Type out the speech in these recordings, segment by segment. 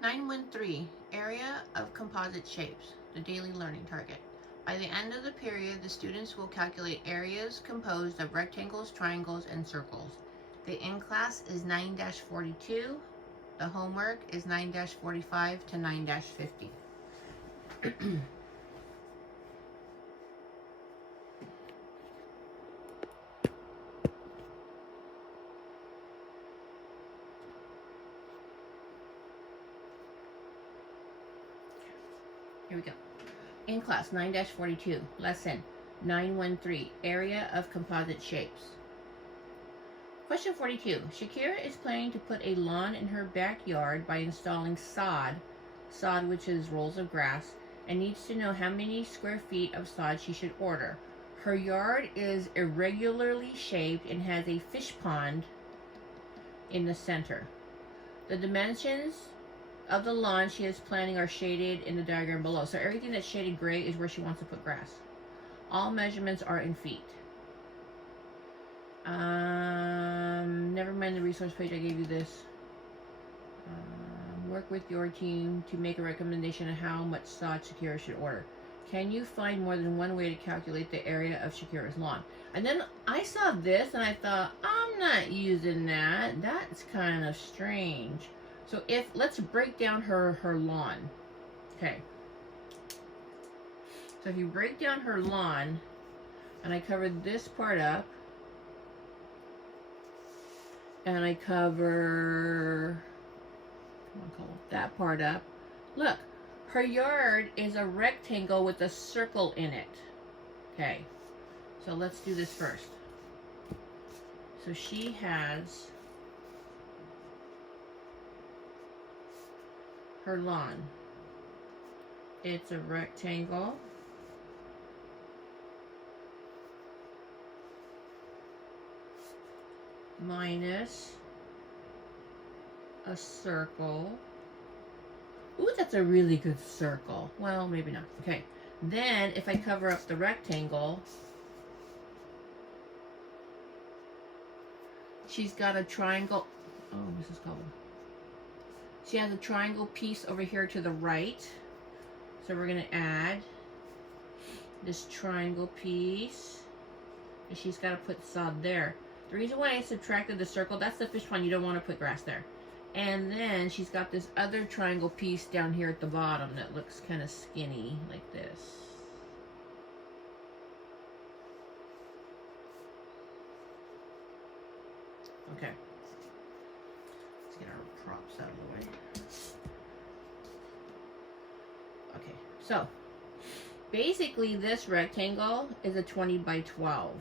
913, area of composite shapes, the daily learning target. By the end of the period, the students will calculate areas composed of rectangles, triangles, and circles. The in-class is 9-42. The homework is 9-45 to 9-50. Here we go. In class 9-42, lesson 913, area of composite shapes. Question 42. Shakira is planning to put a lawn in her backyard by installing sod, which is rolls of grass, and needs to know how many square feet of sod she should order. Her yard is irregularly shaped and has a fish pond in the center. The dimensions of the lawn she is planning are shaded in the diagram below. So everything that's shaded gray is where she wants to put grass. All measurements are in feet. Never mind the resource page, I gave you this. Work with your team to make a recommendation of how much sod Shakira should order. Can you find more than one way to calculate the area of Shakira's lawn? And then I saw this and I thought, I'm not using that. That's kind of strange. So let's break down her lawn. Okay. So if you break down her lawn, and I covered this part up, and I cover that part up. Look, her yard is a rectangle with a circle in it. Okay. So let's do this first. So she has her lawn. It's a rectangle. Minus a circle. Ooh, that's a really good circle. Well, maybe not. Okay. Then, if I cover up the rectangle, she's got a triangle. Oh, Mrs. Cullen. She has a triangle piece over here to the right. So we're going to add this triangle piece. And she's got to put sod there. The reason why I subtracted the circle, that's the fish pond. You don't want to put grass there. And then she's got this other triangle piece down here at the bottom that looks kind of skinny, like this. Okay. Let's get our props out of the way. Okay, so basically this rectangle is a 20 by 12.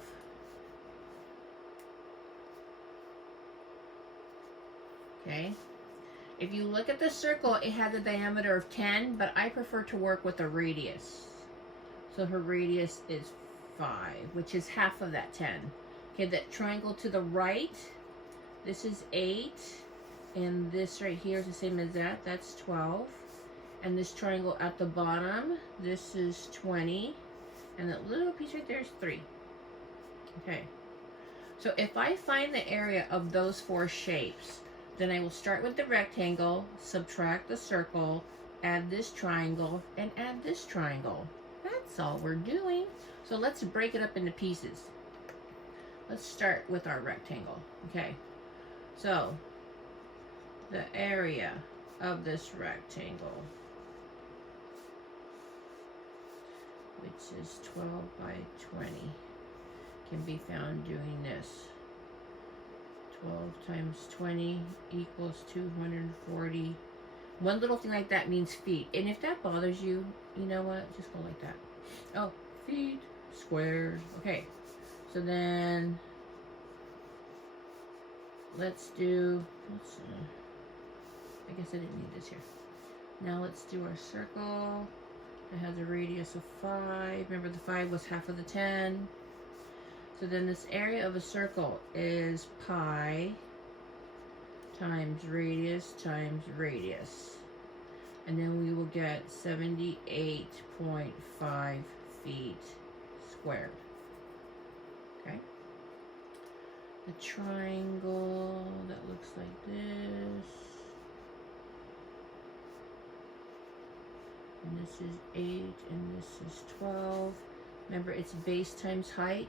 Okay, if you look at the circle, it has a diameter of 10, but I prefer to work with a radius. So her radius is 5, which is half of that 10. Okay, that triangle to the right, this is 8, and this right here is the same as that, that's 12. And this triangle at the bottom, this is 20, and that little piece right there is 3. Okay, so if I find the area of those 4 shapes, then I will start with the rectangle, subtract the circle, add this triangle, and add this triangle. That's all we're doing. So let's break it up into pieces. Let's start with our rectangle. Okay, so the area of this rectangle, which is 12 by 20, can be found doing this. 12 times 20 equals 240. One little thing like that means feet. And if that bothers you, you know what? Just go like that. Oh, feet, squares. Okay. So then let's do, I guess I didn't need this here. Now let's do our circle. It has a radius of 5. Remember the 5 was half of the 10. So then this area of a circle is pi times radius. And then we will get 78.5 feet squared. Okay. The triangle that looks like this and this is 8, and this is 12. Remember, it's base times height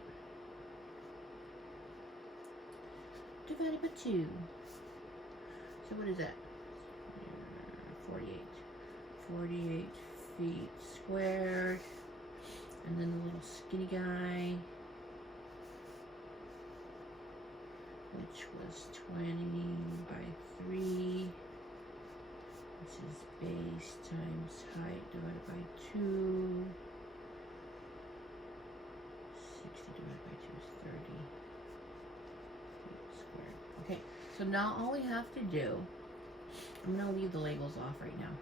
divided by 2. So what is that? 48. 48 feet squared. And then the little skinny guy, which was 20 by 3. This is base times height divided by 2. 60 divided by 2 is 30 feet squared. Okay, so now all we have to do, I'm going to leave the labels off right now,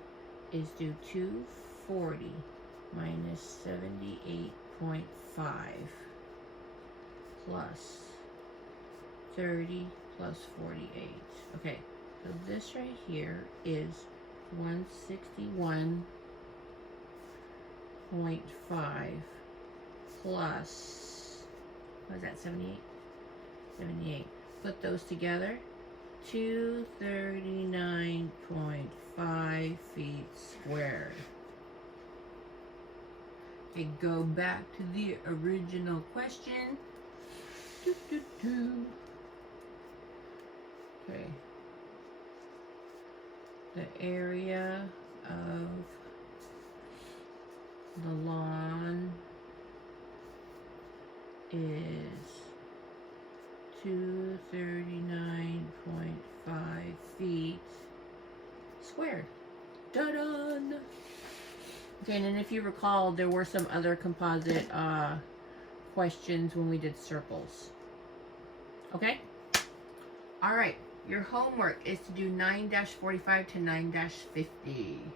is do 240 minus 78.5 plus 30 plus 48. Okay, so this right here is 161.5 plus, what is that, 78? 78. Put those together, 239.5 feet squared. Okay, go back to the original question. Okay. The area of the lawn is 239.5 feet squared. Done. Okay, and then if you recall, there were some other composite questions when we did circles. Okay? All right. Your homework is to do 9-45 to 9-50.